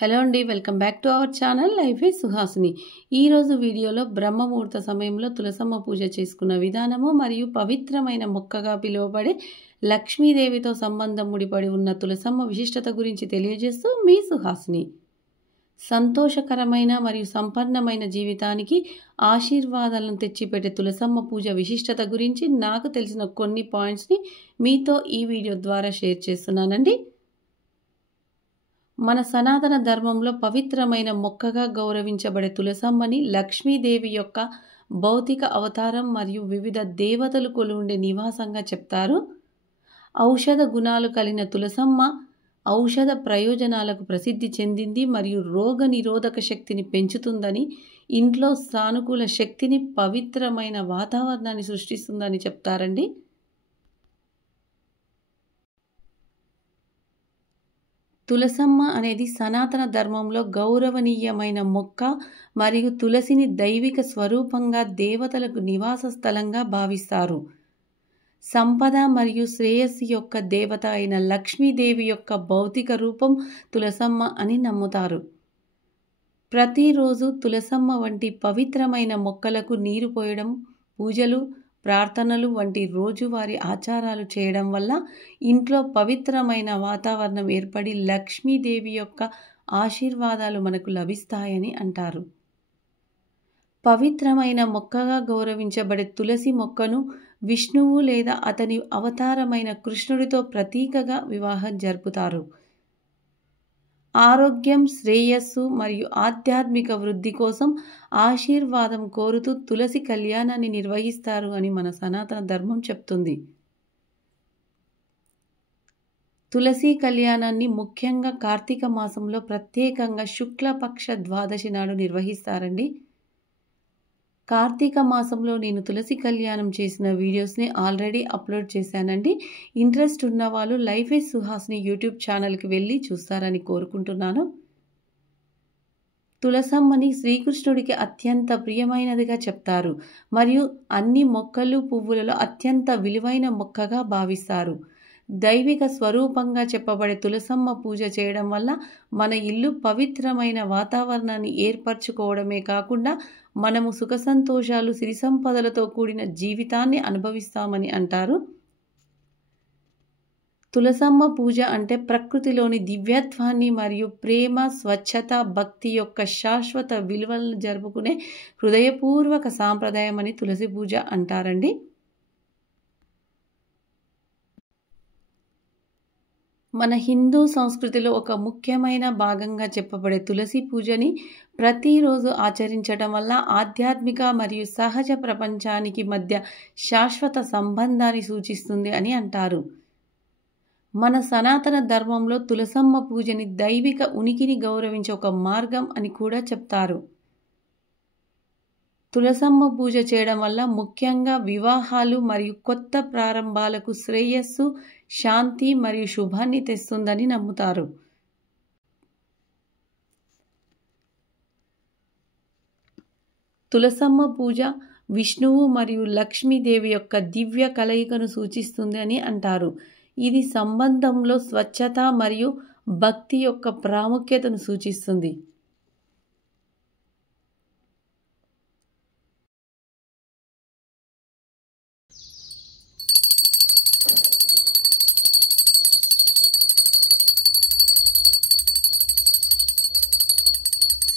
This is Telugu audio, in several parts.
హలో అండి, welcome back to our channel life is Suhasini. ఈరోజు వీడియోలో బ్రహ్మముహూర్త సమయంలో తులసమ్మ పూజ చేసుకున్న విధానము మరియు పవిత్రమైన మొక్కగా పిలువబడే లక్ష్మీదేవితో సంబంధం ముడిపడి ఉన్న తులసమ్మ విశిష్టత గురించి తెలియజేస్తూ మీ సుహాసిని. సంతోషకరమైన మరియు సంపన్నమైన జీవితానికి ఆశీర్వాదాలను తెచ్చిపెట్టే తులసమ్మ పూజ విశిష్టత గురించి నాకు తెలిసిన కొన్ని పాయింట్స్ని మీతో ఈ వీడియో ద్వారా షేర్ చేస్తున్నానండి. మన సనాతన ధర్మంలో పవిత్రమైన మొక్కగా గౌరవించబడే తులసమ్మని లక్ష్మీదేవి యొక్క భౌతిక అవతారం మరియు వివిధ దేవతలు కొలువుండే నివాసంగా చెప్తారు. ఔషధ గుణాలు కలిగిన తులసమ్మ ఔషధ ప్రయోజనాలకు ప్రసిద్ధి చెందింది మరియు రోగ నిరోధక శక్తిని పెంచుతుందని, ఇంట్లో సానుకూల శక్తిని, పవిత్రమైన వాతావరణాన్ని సృష్టిస్తుందని చెప్తారండి. తులసమ్మ అనేది సనాతన ధర్మంలో గౌరవనీయమైన మొక్క మరియు తులసిని దైవిక స్వరూపంగా, దేవతలకు నివాస స్థలంగా భావిస్తారు. సంపద మరియు శ్రేయస్సు యొక్క దేవత అయిన లక్ష్మీదేవి యొక్క భౌతిక రూపం తులసమ్మ అని నమ్ముతారు. ప్రతిరోజు తులసమ్మ వంటి పవిత్రమైన మొక్కలకు నీరు పోయడం, పూజలు, ప్రార్థనలు వంటి రోజువారీ ఆచారాలు చేయడం వల్ల ఇంట్లో పవిత్రమైన వాతావరణం ఏర్పడి లక్ష్మీదేవి యొక్క ఆశీర్వాదాలు మనకు లభిస్తాయని అంటారు. పవిత్రమైన మొక్కగా గౌరవించబడే తులసి మొక్కను విష్ణువు లేదా అతని అవతారమైన కృష్ణుడితో ప్రతీకగా వివాహం జరుపుతారు. ఆరోగ్యం, శ్రేయస్సు మరియు ఆధ్యాత్మిక వృద్ధి కోసం ఆశీర్వాదం కోరుతూ తులసి కళ్యాణాన్ని నిర్వహిస్తారు అని మన సనాతన ధర్మం చెప్తుంది. తులసి కళ్యాణాన్ని ముఖ్యంగా కార్తీక మాసంలో ప్రత్యేకంగా శుక్లపక్ష ద్వాదశి నాడు నిర్వహిస్తారండి. కార్తీక మాసంలో నేను తులసి కళ్యాణం చేసిన వీడియోస్ని ఆల్రెడీ అప్లోడ్ చేశానండి. ఇంట్రెస్ట్ ఉన్న వాళ్ళు లైఫ్ ఈజ్ సుహాసిని యూట్యూబ్ ఛానల్కి వెళ్ళి చూస్తారని కోరుకుంటున్నాను. తులసమ్మని శ్రీకృష్ణుడికి అత్యంత ప్రియమైనదిగా చెప్తారు మరియు అన్ని మొక్కలు, పువ్వులలో అత్యంత విలువైన మొక్కగా భావిస్తారు. దైవిక స్వరూపంగా చెప్పబడే తులసమ్మ పూజ చేయడం వల్ల మన ఇల్లు పవిత్రమైన వాతావరణాన్ని ఏర్పరచుకోవడమే కాకుండా మనము సుఖ సంతోషాలు, సిరి సంపదలతో కూడిన జీవితాన్ని అనుభవిస్తామని అంటారు. తులసమ్మ పూజ అంటే ప్రకృతిలోని దివ్యత్వాన్ని మరియు ప్రేమ, స్వచ్ఛత, భక్తి యొక్క శాశ్వత విలువలను జరుపుకునే హృదయపూర్వక సాంప్రదాయం అని తులసి పూజ అంటారండి. మన హిందూ సంస్కృతిలో ఒక ముఖ్యమైన భాగంగా చెప్పబడే తులసి పూజని ప్రతిరోజు ఆచరించడం వల్ల ఆధ్యాత్మిక మరియు సహజ ప్రపంచానికి మధ్య శాశ్వత సంబంధాన్ని సూచిస్తుంది అని అంటారు. మన సనాతన ధర్మంలో తులసమ్మ పూజని దైవిక ఉనికిని గౌరవించే ఒక మార్గం అని కూడా చెప్తారు. తులసమ్మ పూజ చేయడం వల్ల ముఖ్యంగా వివాహాలు మరియు కొత్త ప్రారంభాలకు శ్రేయస్సు, శాంతి మరియు శుభాన్ని తెస్తుందని నమ్ముతారు. తులసమ్మ పూజ విష్ణువు మరియు లక్ష్మీదేవి యొక్క దివ్య కలయికను సూచిస్తుంది అని అంటారు. ఇది సంబంధంలో స్వచ్ఛత మరియు భక్తి యొక్క ప్రాముఖ్యతను సూచిస్తుంది.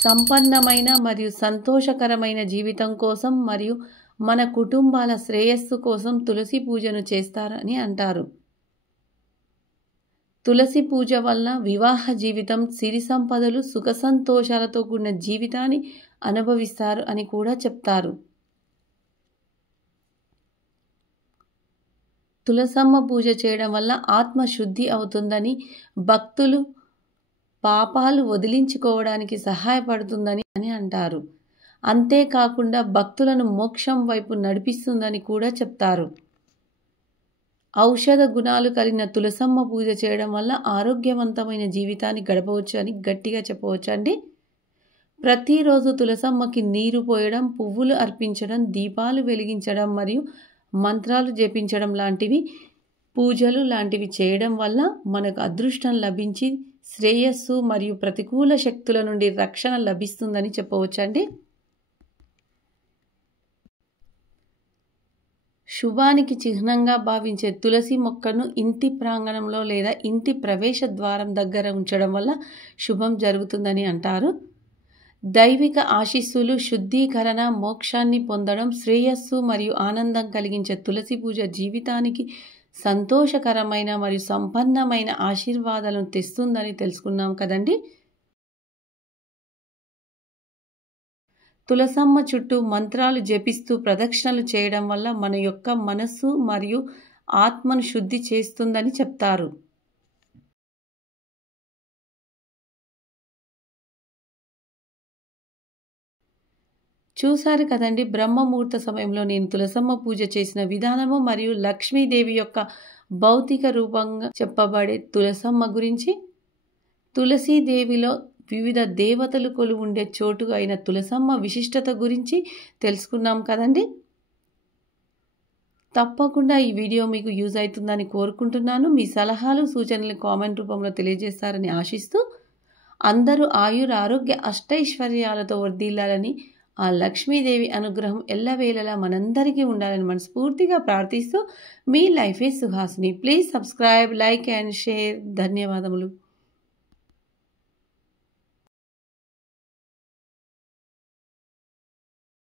సంపన్నమైన మరియు సంతోషకరమైన జీవితం కోసం మరియు మన కుటుంబాల శ్రేయస్సు కోసం తులసి పూజను చేస్తారని అంటారు. తులసి పూజ వల్ల వివాహ జీవితం, సిరి సంపదలు, సుఖ సంతోషాలతో కూడిన జీవితాన్ని అనుభవిస్తారు అని కూడా చెప్తారు. తులసమ్మ పూజ చేయడం వల్ల ఆత్మశుద్ధి అవుతుందని, భక్తులు పాపాలు వదిలించుకోవడానికి సహాయపడుతుందని అని అంటారు. అంతేకాకుండా భక్తులను మోక్షం వైపు నడిపిస్తుందని కూడా చెప్తారు. ఔషధ గుణాలు కలిగిన తులసమ్మ పూజ చేయడం వల్ల ఆరోగ్యవంతమైన జీవితాన్ని గడపవచ్చు అని గట్టిగా చెప్పవచ్చు అండి. ప్రతిరోజు తులసమ్మకి నీరు పోయడం, పువ్వులు అర్పించడం, దీపాలు వెలిగించడం మరియు మంత్రాలు జపించడం లాంటివి, పూజలు లాంటివి చేయడం వల్ల మనకు అదృష్టం లభించి శ్రేయస్సు మరియు ప్రతికూల శక్తుల నుండి రక్షణ లభిస్తుందని చెప్పవచ్చండి. శుభానికి చిహ్నంగా భావించే తులసి మొక్కను ఇంటి ప్రాంగణంలో లేదా ఇంటి ప్రవేశ ద్వారం దగ్గర ఉంచడం వల్ల శుభం జరుగుతుందని అంటారు. దైవిక ఆశీస్సులు, శుద్ధీకరణ, మోక్షాన్ని పొందడం, శ్రేయస్సు మరియు ఆనందం కలిగించే తులసి పూజ జీవితానికి సంతోషకరమైన మరియు సంపన్నమైన ఆశీర్వాదాలను తెస్తుందని తెలుసుకున్నాం కదండి. తులసమ్మ చుట్టూ మంత్రాలు జపిస్తూ ప్రదక్షిణలు చేయడం వల్ల మన యొక్క మనస్సు మరియు ఆత్మను శుద్ధి చేస్తుందని చెప్తారు. చూశారు కదండి, బ్రహ్మముహూర్త సమయంలో నేను తులసమ్మ పూజ చేసిన విధానము మరియు లక్ష్మీదేవి యొక్క భౌతిక రూపంగా చెప్పబడే తులసమ్మ గురించి. తులసీదేవిలో వివిధ దేవతలు కొలువుండే చోటు అయిన తులసమ్మ విశిష్టత గురించి తెలుసుకున్నాం కదండి. తప్పకుండా ఈ వీడియో మీకు యూజ్ అవుతుందని కోరుకుంటున్నాను. మీ సలహాలు, సూచనలు కామెంట్ రూపంలో తెలియజేస్తారని ఆశిస్తూ, అందరూ ఆయుర ఆరోగ్య అష్టైశ్వర్యాలతో వర్ధిల్లాలని, ఆ లక్ష్మీదేవి అనుగ్రహం ఎల్లవేళలా మనందరికీ ఉండాలని మనస్ఫూర్తిగా ప్రార్థిస్తూ, మీ life is Suhasini. Please subscribe, like and share. ధన్యవాదములు.